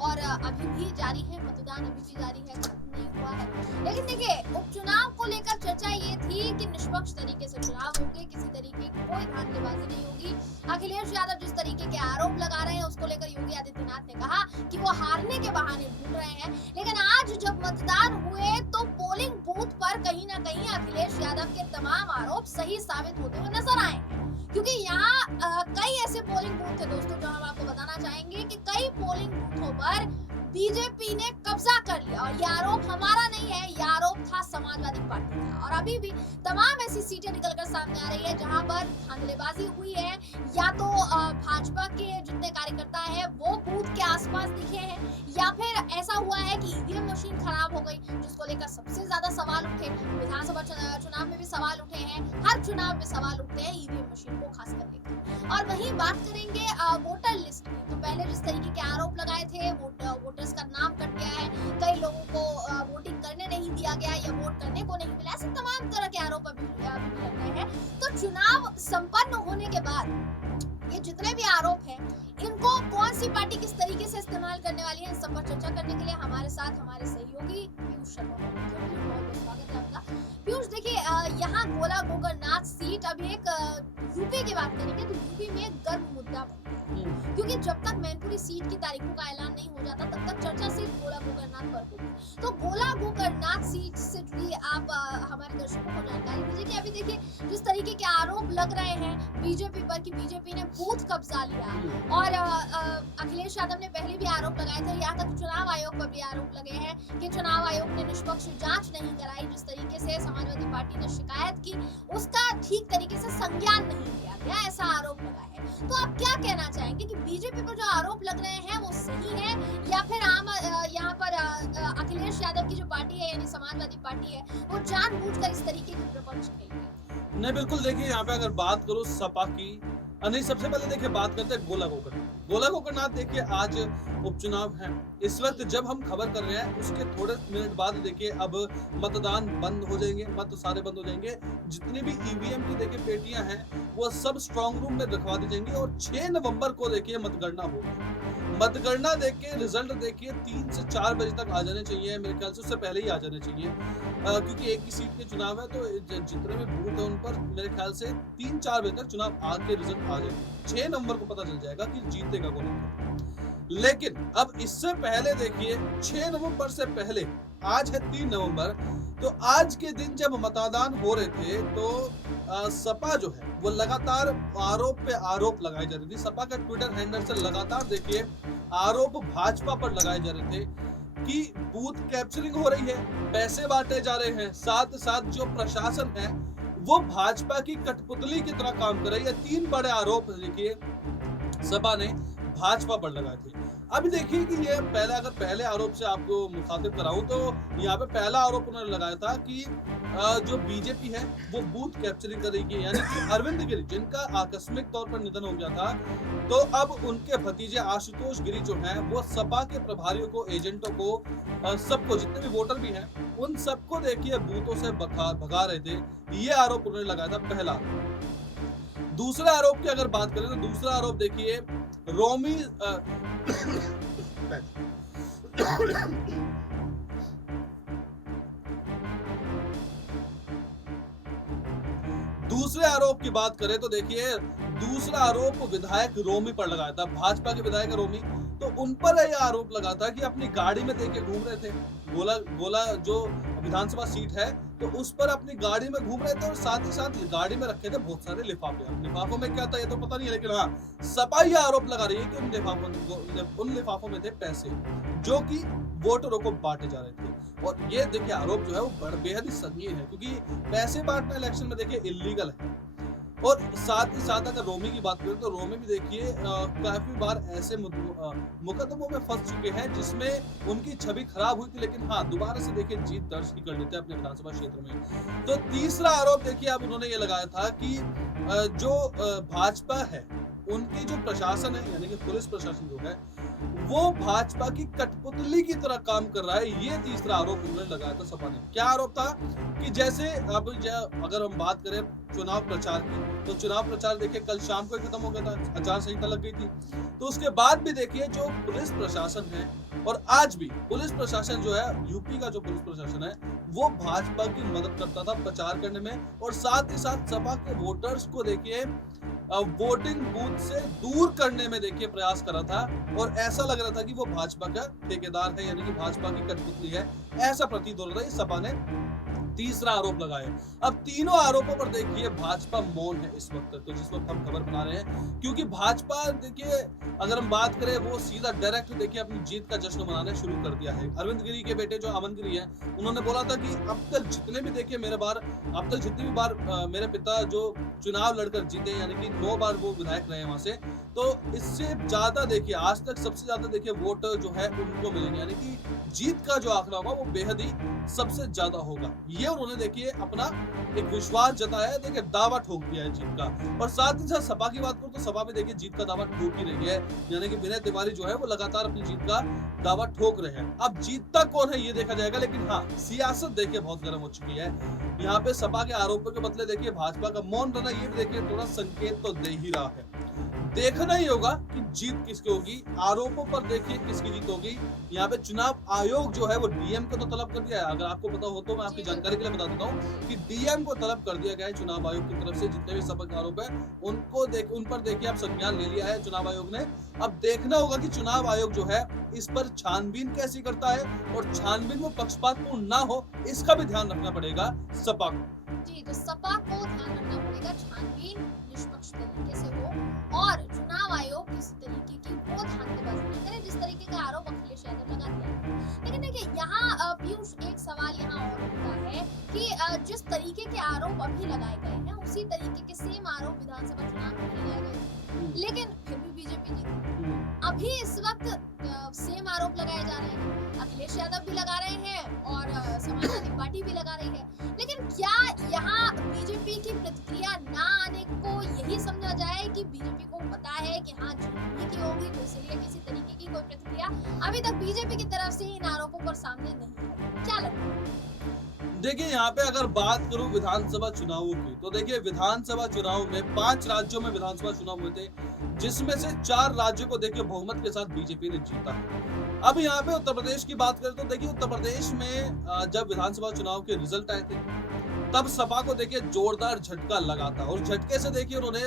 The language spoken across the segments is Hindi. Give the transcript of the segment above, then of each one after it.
और अभी भी जारी है, मतदान अभी भी जारी है, खत्म नहीं हुआ है। लेकिन देखिए, उपचुनाव को लेकर चर्चा ये थी कि निष्पक्ष तरीके से चुनाव होंगे, किसी तरीके की कोई धांधलीबाजी नहीं होगी। अखिलेश यादव जिस तरीके के आरोप लगा रहे हैं, उसको लेकर योगी आदित्यनाथ ने कहा कि वो हारने के बहाने ढूंढ रहे हैं। लेकिन आज जब मतदान हुए तो पोलिंग बूथ पर कहीं ना कहीं अखिलेश यादव के तमाम आरोप सही साबित होते हुए नजर आए, क्योंकि यहाँ कई ऐसे पोलिंग बूथ थे दोस्तों, जो हम आपको बताना चाहेंगे कि कई पोलिंग बूथों पर बीजेपी ने कब्जा कर लिया। और ये आरोप हमारा नहीं है, ये आरोप था समाजवादी पार्टी का। और अभी भी तमाम ऐसी सीटें निकलकर सामने आ रही है जहां पर धांधलीबाजी हुई है, या तो भाजपा के जितने कार्यकर्ता है वो बूथ के आसपास दिखे हैं, या फिर ऐसा हुआ है कि ईवीएम मशीन खराब हो गई, जिसको लेकर सबसे ज्यादा सवाल उठे। विधानसभा चुनाव में भी सवाल उठे हैं, हर चुनाव में सवाल उठते हैं ईवीएम मशीन को खास कर लेकर। और वहीं बात करेंगे वोटर लिस्ट की, तो पहले जिस तरीके के आरोप लगाए थे, वोटर्स का नाम कट गया है, कई लोगों को वोटिंग करने नहीं दिया गया या वोट करने को नहीं मिला, ऐसे तमाम तरह के आरोप अभी भी लग रहे हैं। तो चुनाव संपन्न होने के बाद ये जितने भी आरोप हैं, इनको कौन सी पार्टी किस तरीके से इस्तेमाल करने वाली है, इस सब पर चर्चा करने के लिए हमारे साथ हमारे सहयोगी पीयूष शर्मा मौजूद हैं। बहुत बहुत स्वागत है आपका। पीयूष, देखिए, यहाँ गोला गोकर्णनाथ सीट, अभी एक यूपी की बात करेंगे तो यूपी में एक गर्म मुद्दा बन गया है, क्योंकि जब तक मैनपुरी सीट की तारीखों का ऐलान नहीं हो जाता तब तक चर्चा सिर्फ गोला गोकर्णनाथ पर होगी। तो गोला गोकर्णनाथ सीट से जुड़ी आप हमारे दर्शकों को जानकारी दीजिए कि अभी देखिए जिस तरीके के आरोप लग रहे हैं बीजेपी पर कि बीजेपी ने बूथ कब्जा लिया, और अखिलेश यादव ने पहले भी आरोप लगाए थे, यहाँ तक चुनाव आयोग पर भी आरोप लगे हैं कि चुनाव आयोग ने निष्पक्ष जांच नहीं कराई, जिस तरीके से समाजवादी पार्टी ने शिकायत की उसका ठीक तरीके से संज्ञान नहीं लिया गया, ऐसा आरोप लगा है। तो आप क्या कहना चाहेंगे कि बीजेपी पर जो आरोप लग रहे हैं वो सही है, या फिर यहाँ पर अखिलेश यादव की जो पार्टी है यानी समाजवादी पार्टी है वो जानबूझकर इस तरीके की प्रपंच खेल रही है? नहीं, बिल्कुल। देखिए, यहाँ पे अगर बात करो सपा की, नहीं, सबसे पहले देखिए बात करते हैं गोला गोकर्णनाथ। देखिए, आज उपचुनाव है। इस वक्त जब हम खबर कर रहे हैं उसके थोड़े मिनट बाद देखिए अब मतदान बंद हो जाएंगे, मत सारे बंद हो जाएंगे। जितनी भी ईवीएम की देखिए पेटियां हैं वो सब स्ट्रांग रूम में रखवा दी जाएंगी, और 6 नवंबर को देखिए मतगणना होगी। मतगणना देखिए, रिजल्ट देखिए 3 से 4 बजे तक आ जाने चाहिए, मेरे ख्याल से उससे पहले ही आ जाने चाहिए, क्योंकि एक ही सीट के चुनाव है, तो जितने भी बूथ है उन पर मेरे ख्याल से 3-4 बजे तक चुनाव आके रिजल्ट आ जाएगा। 6 नवंबर को पता चल जाएगा कि जीतेगा कौन। लेकिन अब इससे पहले देखिए, 6 नवंबर से पहले आज है 3 नवंबर, तो आज के दिन जब मतदान हो रहे थे तो सपा जो है वो लगातार आरोप पे आरोप लगाए जा रही थी। सपा का ट्विटर हैंडल से लगातार देखिए आरोप भाजपा पर लगाए जा रहे थे कि बूथ कैप्चरिंग हो रही है, पैसे बांटे जा रहे हैं, साथ साथ जो प्रशासन है वो भाजपा की कठपुतली की तरह काम कर रही है। 3 बड़े आरोप देखिए सपा ने भाजपा पर लगाए थे। अभी देखिए कि ये पहले आरोप से आपको मुखातिब कराऊं तो यहाँ पे पहला आरोप उन्होंने लगाया था कि जो बीजेपी है वो बूथ कैप्चरिंग करेगी, यानी कि अरविंद गिरी जिनका आकस्मिक तौर पर निधन हो गया था, तो अब उनके भतीजे आशुतोष गिरी जो हैं वो सपा के प्रभारियों को, एजेंटों को, सबको, जितने भी वोटर भी हैं उन सबको देखिए बूथों से भगा रहे थे। ये आरोप उन्होंने लगाया था, पहला। दूसरा आरोप की अगर बात करें तो दूसरा आरोप देखिए रोमी दूसरे आरोप की बात करें तो देखिए दूसरा आरोप विधायक रोमी पर लगाया था, भाजपा के विधायक रोमी, तो उन पर यह आरोप लगा था कि अपनी गाड़ी में देखिए घूम रहे थे, गोला जो विधानसभा सीट है तो उस पर अपनी गाड़ी में घूम रहे थे, और साथ ही साथ गाड़ी में रखे थे बहुत सारे लिफाफे। अब लिफाफों में क्या था ये तो पता नहीं है, लेकिन हाँ, सपा ये आरोप लगा रही है कि उन लिफाफों में थे पैसे जो कि वोटरों को बांटे जा रहे थे। और ये देखिए आरोप जो है वो बेहद ही संगीन है, क्योंकि पैसे बांटना इलेक्शन में देखिए इलीगल है। और साथ ही साथ अगर रोमी की बात करें तो रोमी भी देखिए काफी बार ऐसे मुकदमों में फंस चुके हैं जिसमें उनकी छवि खराब हुई थी, लेकिन हाँ, दोबारा से देखिए जीत दर्ज ही कर लेते हैं अपने विधानसभा क्षेत्र में। तो तीसरा आरोप देखिए अब उन्होंने ये लगाया था कि जो भाजपा है उनकी जो प्रशासन है, यानी कि पुलिस प्रशासन जो है वो भाजपा की कठपुतली की तरह काम कर रहा है। ये तीसरा आरोप उन्होंने लगाया था सपा ने। क्या आरोप था कि जैसे अब अगर हम बात करें चुनाव प्रचार की, तो चुनाव प्रचार देखिए कल शाम को खत्म हो गया था, आचार संहिता लग गई थी, तो उसके बाद भी देखिए जो पुलिस प्रशासन है और आज भी पुलिस प्रशासन जो है, यूपी का जो पुलिस प्रशासन है, वो भाजपा की मदद करता था प्रचार करने में, और साथ ही साथ सपा के वोटर्स को देखिए वोटिंग बूथ से दूर करने में देखिए प्रयास करा था, और ऐसा लग रहा था कि वो भाजपा का ठेकेदार है, यानी कि भाजपा की कठपुतली है, ऐसा प्रतीत हो रहा था। इस सपा ने तीसरा आरोप लगाया। अब तीनों आरोपों पर देखिए भाजपा मौन है इस वक्त, तो जिस वक्त हम खबर बना रहे हैं, क्योंकि भाजपा देखिए अगर हम बात करें, वो सीधा डायरेक्ट देखिए अपनी जीत का जश्न मनाने शुरू कर दिया है। अरविंद गिरी के बेटे जो अमन गिरी है, उन्होंने बोला था कि अब तक जितने भी देखिए अब तक जितनी भी बार मेरे पिता जो चुनाव लड़कर जीते, यानी कि 9 बार वो विधायक रहे वहां से, तो इससे ज्यादा देखिए आज तक सबसे ज्यादा देखिए वोट जो है उनको मिलेंगे, यानी कि जीत का जो आंकड़ा होगा वो बेहद ही सबसे ज्यादा होगा। ये उन्होंने देखिए अपना एक विश्वास जताया है, देखिए दावा ठोक दिया है जीत का। और साथ ही साथ सपा की बात करूं तो सपा भी देखिए जीत का दावा ठोक ही रही है, यानी कि विनय तिवारी जो है वो लगातार अपनी जीत का दावा ठोक रहे हैं। अब जीतता कौन है ये देखा जाएगा, लेकिन हाँ, सियासत देखिए बहुत गर्म हो चुकी है। यहाँ पे सपा के आरोपों के बदले देखिए भाजपा का मौन रहना, ये भी देखिए थोड़ा संकेत तो दे ही रहा है। देखना ही होगा कि जीत किसकी होगी, आरोपों पर देखिए किसकी जीत होगी। यहाँ पे चुनाव आयोग जो है वो डीएम को तो तलब कर दिया है। अगर आपको पता हो तो मैं आपकी जानकारी के लिए बता देता हूँ कि डीएम को तलब कर दिया गया है चुनाव आयोग की तरफ से। जितने भी सपा के आरोप है उन पर देखिए आप संज्ञान ले लिया है चुनाव आयोग ने। अब देखना होगा कि चुनाव आयोग जो है इस पर छानबीन कैसी करता है, और छानबीन में पक्षपातपूर्ण ना हो, इसका भी ध्यान रखना पड़ेगा सपा को। जी, तो सपा को ध्यान रखना पड़ेगा छानबीन निष्पक्ष तरीके से हो, और चुनाव आयोग किसी तरीके की वो धांधलीबाजी नहीं करे जिस तरीके का आरोप अखिलेश यादव लगा दिया। लेकिन देखिए यहाँ पीयूष एक सवाल यहाँ और उठता है कि जिस तरीके के आरोप अभी लगाए गए हैं, उसी तरीके के सेम आरोप विधानसभा चुनाव में भी लगाए गए, लेकिन फिर भी बीजेपी जीती। अभी इस वक्त सेम आरोप लगाए जा रहे हैं, अखिलेश यादव भी लगा रहे हैं और समाजवादी पार्टी भी लगा रही है। लेकिन क्या यहाँ बीजेपी की प्रतिक्रिया ना आने को यही समझा जाए कि बीजेपी को पता है कि हाँ जीतने की होगी, तो इसलिए किसी तरीके की कोई प्रतिक्रिया अभी तक बीजेपी की तरफ से इन आरोपों पर सामने नहीं है? क्या लगता है? देखिए यहाँ पे अगर बात करूं विधानसभा चुनावों की, तो देखिए विधानसभा चुनाव में 5 राज्यों में विधानसभा चुनाव हुए थे, जिसमें से 4 राज्यों को देखिए बहुमत के साथ बीजेपी ने जीता। अब यहाँ पे उत्तर प्रदेश की बात करें तो देखिए उत्तर प्रदेश में जब विधानसभा चुनाव के रिजल्ट आए थे, तब सपा को देखिए जोरदार झटका लगा था, और झटके से देखिए उन्होंने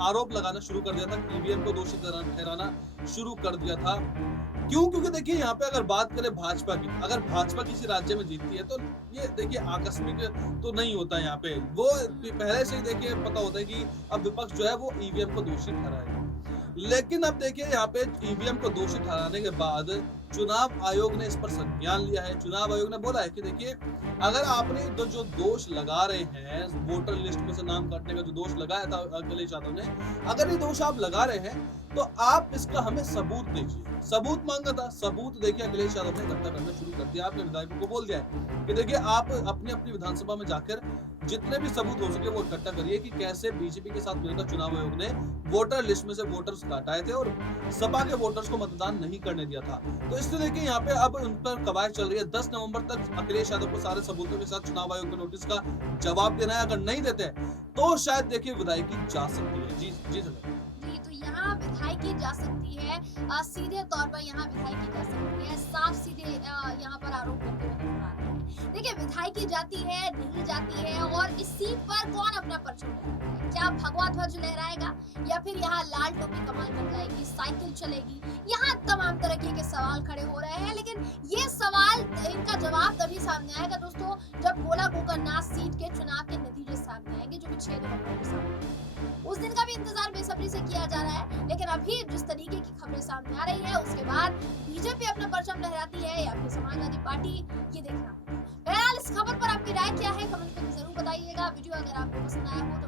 आरोप लगाना शुरू कर दिया था, ईवीएम को दोषी ठहराना शुरू कर दिया था। क्यों? क्योंकि देखिए यहाँ पे अगर बात करें भाजपा की, अगर भाजपा किसी राज्य में जीतती है तो ये देखिए आकस्मिक तो नहीं होता है। यहाँ पे वो पहले से ही देखिए पता होता है कि अब विपक्ष जो है वो ईवीएम को दोषी ठहराएगा। लेकिन अब देखिए यहाँ पे ईवीएम को दोषी ठहराने के बाद चुनाव आयोग ने इस पर संज्ञान लिया है। चुनाव आयोग ने बोला है कि देखिए अगर आपने जो दोष लगा रहे हैं, वोटर लिस्ट में से नाम काटने का जो दोष लगाया था अखिलेश यादव ने, अगर ये दोष आप लगा रहे हैं तो आप इसका हमें सबूत दीजिए। सबूत मांगा था, सबूत देखिए अखिलेश यादव ने इकट्ठा करना शुरू कर दिया। आपने विधायकों को बोल दिया है कि देखिए आप अपनी अपनी विधानसभा में जाकर जितने भी सबूत हो सके वो इकट्ठा करिए कि कैसे बीजेपी के साथ मिलकर चुनाव आयोग ने वोटर लिस्ट में से वोटर्स हटाए थे और सपा के वोटर्स को मतदान नहीं करने दिया था। तो इसलिए देखिए यहाँ पे अब उन पर कवायद चल रही है। 10 नवंबर तक अखिलेश यादव को सारे सबूतों के साथ चुनाव आयोग में नोटिस का जवाब देना है। अगर नहीं देते तो शायद देखिए विधायकी जा सकती है। जी जी सर। तो यहाँ विधायकी जा सकती है, सीधे तौर पर यहाँ विधायकी जा सकती है, साफ सीधे यहाँ पर आरोप करते हुए नजर आ रहे हैं। देखिए विधायकी जाती है, नहीं जाती है, और इस सीट पर कौन अपना परचम लहराता है? क्या भगवा ध्वज लहराएगा, या फिर यहाँ लाल टोपी कमाल कर जाएगी, साइकिल चलेगी? यहाँ तमाम तरह के सवाल खड़े हो रहे हैं, लेकिन ये सवाल इनका जवाब तभी सामने आएगा दोस्तों जब गोला गोकर्णनाथ सीट के चुनाव के नतीजे सामने आएंगे, जो कि 6 नवंबर को सामने आएंगे। उस दिन का भी इंतजार बेसब्री से किया जा रहा है। लेकिन अभी जिस तरीके की खबरें सामने आ रही है, उसके बाद बीजेपी अपना परचम लहराती है या फिर समाजवादी पार्टी, ये देखना। बहरहाल इस खबर पर आपकी राय क्या है, कमेंट करके जरूर बताइएगा। वीडियो अगर आपको पसंद आया हो